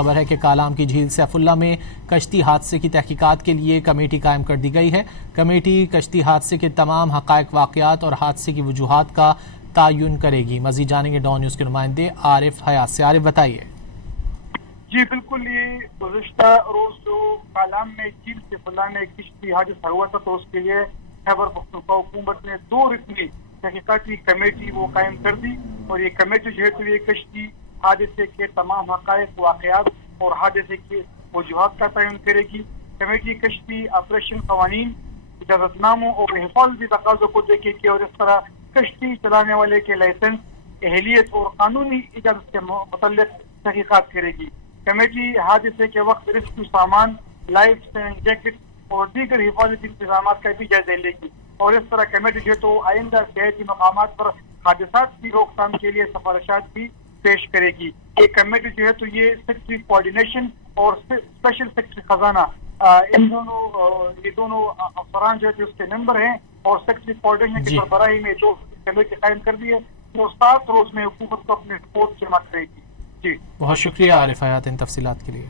خبر ہے کہ کالام کی جھیل سیف اللہ میں کشتی حادثے کی تحقیقات کے لیے کمیٹی قائم کر دی گئی ہے۔ کمیٹی کشتی حادثے کے تمام حقائق، واقعات اور حادثے کی وجوہات کا تعین کرے گی۔ مزید جانیں گے ڈان نیوز کے نمائندے عارف حیات سے۔ عارف بتائیے۔ جی بالکل، یہ گزشتہ روز جو کالام میں جھیل سیف اللہ میں کشتی حادثہ ہوا تھا تو اس کے لیے خیبر پختونخوا حکومت نے 2 رکنی تحقیقاتی کمیٹی وہ قائم کر دی، اور یہ کمیٹی جو ہے تو یہ کشتی حادثے کے تمام حقائق، واقعات اور حادثے کے وجوہات کا تعین کرے گی۔ کمیٹی کشتی آپریشن قوانین، اجازت ناموں اور حفاظتی تقاضوں کو دیکھے گی، اور اس طرح کشتی چلانے والے کے لائسنس، اہلیت اور قانونی اجازت کے متعلق تحقیقات کرے گی۔ کمیٹی حادثے کے وقت ریسکیو سامان، لائف سیونگ جیکٹ اور دیگر حفاظتی انتظامات کا بھی جائزہ لے گی، اور اس طرح کمیٹی جو ہے تو آئندہ صحتی مقامات پر حادثات کی روک تھام کے لیے سفارشات بھی پیش کرے گی۔ یہ کمیٹی جو ہے تو یہ سیکٹری کوآرڈینیشن اور اسپیشل سیکٹری خزانہ، یہ دونوں افسران جو ہے اس کے ممبر ہیں، اور سیکٹری کوآرڈینیشن کی سربراہی میں جو کمیٹی قائم کر دی ہے وہ 7 روز میں حکومت کو اپنی رپورٹ جمع کرے گی۔ جی بہت شکریہ عارف حیات ان تفصیلات کے لیے۔